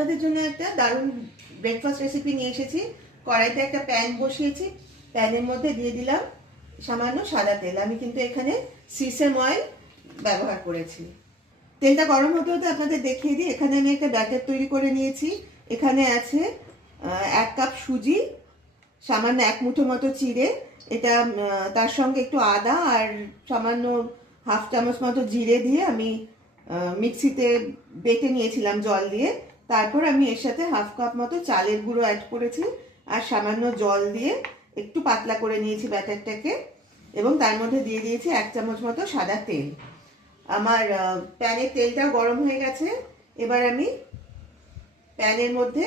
আপনাদের জন্য একটা দারুণ ব্রেকফাস্ট রেসিপি নিয়ে এসেছি। কড়াইতে একটা প্যান বসিয়েছি, প্যানের মধ্যে দিয়ে দিলাম সামান্য সাদা তেল। আমি কিন্তু এখানে সিসেম অয়েল ব্যবহার করেছি। তেলটা গরম হতে হতে আপনাদের দেখিয়ে দিই, এখানে আমি একটা ব্যাটার তৈরি করে নিয়েছি। এখানে আছে 1 কাপ সুজি, সামান্য 1 মুঠো মতো চিড়ে, এটা তার সঙ্গে একটু আদা আর সামান্য 1/2 চামচ মতো জিরে দিয়ে আমি মিক্সিতে বেটে নিয়েছিলাম জল দিয়ে। তারপর আমি এর সাথে 1/2 কাপ মতো চালের গুঁড়ো অ্যাড করেছি আর সামান্য জল দিয়ে একটু পাতলা করে নিয়েছি ব্যাটারটাকে, এবং তার মধ্যে দিয়ে দিয়েছি 1 চামচ মতো সাদা তেল। আমার প্যানের তেলটা গরম হয়ে গেছে। এবার আমি প্যানের মধ্যে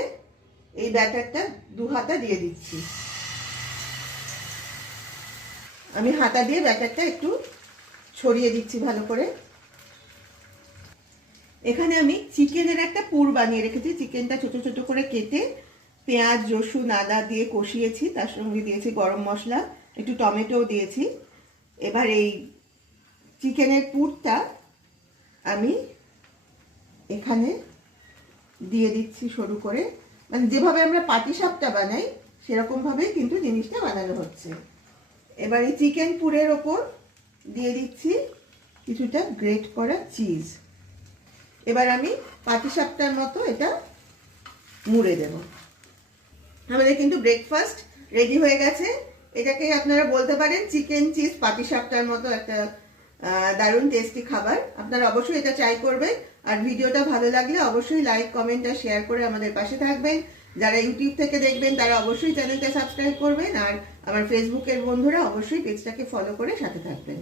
এই ব্যাটারটা 2 হাতা দিয়ে দিচ্ছি। আমি হাতা দিয়ে ব্যাটারটা একটু ছড়িয়ে দিচ্ছি ভালো করে। এখানে আমি চিকেনের একটা পুর বানিয়ে রেখেছি। চিকেনটা ছোট ছোট করে কেটে পেঁয়াজ, রসুন, আদা দিয়ে কষিয়েছি, তার সঙ্গে দিয়েছি গরম মশলা, একটু টমেটোও দিয়েছি। এবার এই চিকেনের পুরটা আমি এখানে দিয়ে দিচ্ছি সরু করে, মানে যেভাবে আমরা পাটিসাপটা বানাই সেরকমভাবেই কিন্তু জিনিসটা বানানো হচ্ছে। এবার এই চিকেন পুরের ওপর দিয়ে দিচ্ছি কিছুটা গ্রেট করা চিজ। এবার আমি পাটিসাপটার মতো এটা মুড়ে দেব। আমাদের কিন্তু ব্রেকফাস্ট রেডি হয়ে গেছে। এটাকে আপনারা বলতে পারেন চিকেন চিজ পাটিসাপটার মতো একটা দারুণ টেস্টি খাবার। আপনারা অবশ্যই এটা ট্রাই করবেন। আর ভিডিওটা ভালো লাগলে অবশ্যই লাইক, কমেন্ট আর শেয়ার করে আমাদের পাশে থাকবেন। যারা ইউটিউব থেকে দেখবেন তারা অবশ্যই চ্যানেলটা সাবস্ক্রাইব করবেন, আর আমার ফেসবুকের বন্ধুরা অবশ্যই পেজটাকে ফলো করে সাথে থাকবেন।